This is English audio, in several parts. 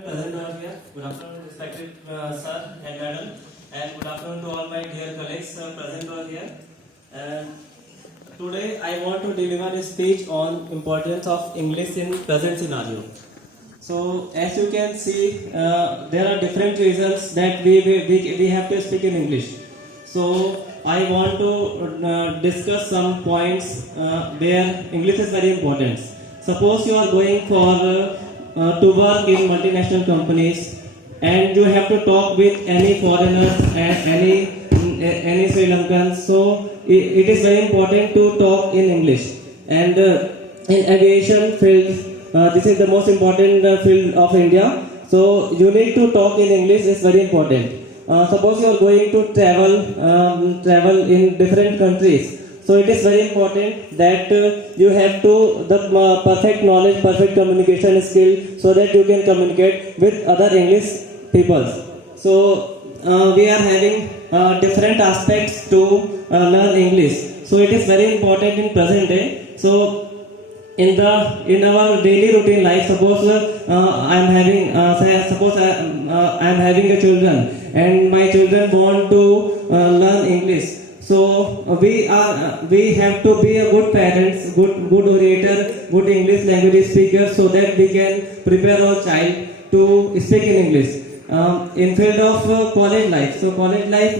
Present over here. Good afternoon, respected sir and madam, and good afternoon to all my dear colleagues present over here. And today I want to deliver a speech on importance of English in present scenario. So as you can see, there are different reasons that we have to speak in English. So I want to discuss some points where English is very important. Suppose you are going for to work in multinational companies and you have to talk with any foreigners and any Sri Lankans. So it is very important to talk in English. And in aviation field, this is the most important field of India. So you need to talk in English. It's very important. Suppose you are going to travel in different countries. So it is very important that you have to the perfect knowledge, perfect communication skill, so that you can communicate with other English people. So we are having different aspects to learn English. So it is very important in present day. So in our daily routine life, suppose I am having a children and my children want to learn English. So we have to be a good parents, good orator, good English language speaker, so that we can prepare our child to speak in English. In field of college life, so college life,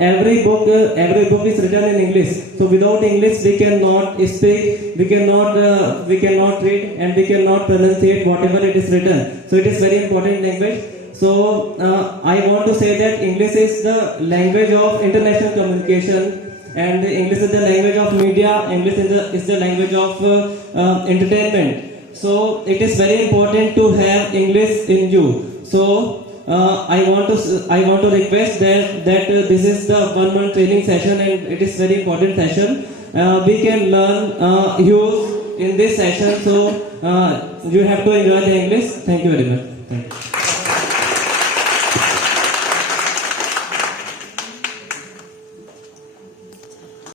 every book is written in English. So without English we cannot speak, we cannot read, and we cannot pronunciate whatever it is written. So it is very important language. So I want to say that English is the language of international communication, and English is the language of media. English is the language of entertainment. So it is very important to have English in you. So I want to request that this is the 1 month training session, and it is very important session. We can learn use in this session. So you have to enjoy the English. Thank you very much. Thank you.